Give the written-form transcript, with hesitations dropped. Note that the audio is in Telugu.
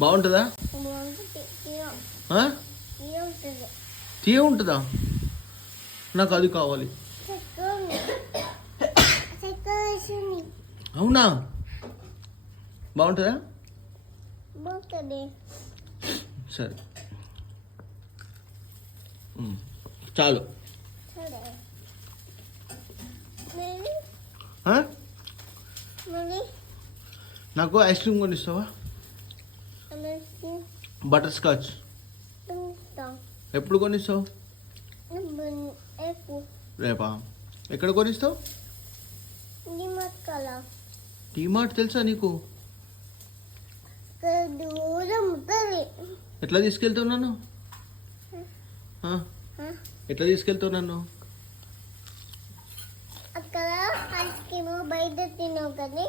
బాగుంటుందా? తీయ ఉంటుందా? నాకు అది కావాలి. అవునా? బాగుంటుందా? సరే చాలు. నాకు ఐస్ క్రీమ్ కొనిస్తావా? బటర్ స్కాచ్ ఎప్పుడు కొనిస్తావు? రేపా? ఎక్కడ కొనిస్తావు? డీమార్ట్ తెలుసా నీకు? ఎట్లా తీసుకెళ్తావు నన్ను? ఎట్లా తీసుకెళ్తావు నన్ను? అక్కడ ఐస్ క్రీమ్ బయట తిన్నావు కదా.